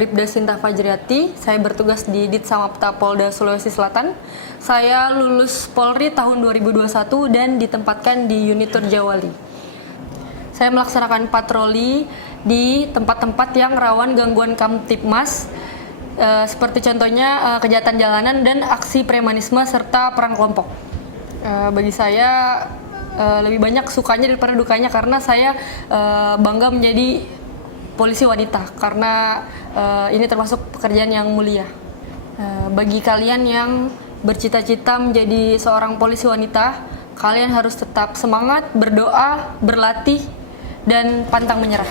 Bribda Sinta Fajriati, saya bertugas di Ditsamapta Polda Sulawesi Selatan. Saya lulus Polri tahun 2021 dan ditempatkan di unit Turjawali. Saya melaksanakan patroli di tempat-tempat yang rawan gangguan Kamtipmas, seperti contohnya kejahatan jalanan dan aksi premanisme serta perang kelompok. Bagi saya lebih banyak sukanya daripada dukanya karena saya bangga menjadi polisi wanita karena ini termasuk pekerjaan yang mulia. Bagi kalian yang bercita-cita menjadi seorang polisi wanita, kalian harus tetap semangat, berdoa, berlatih, dan pantang menyerah.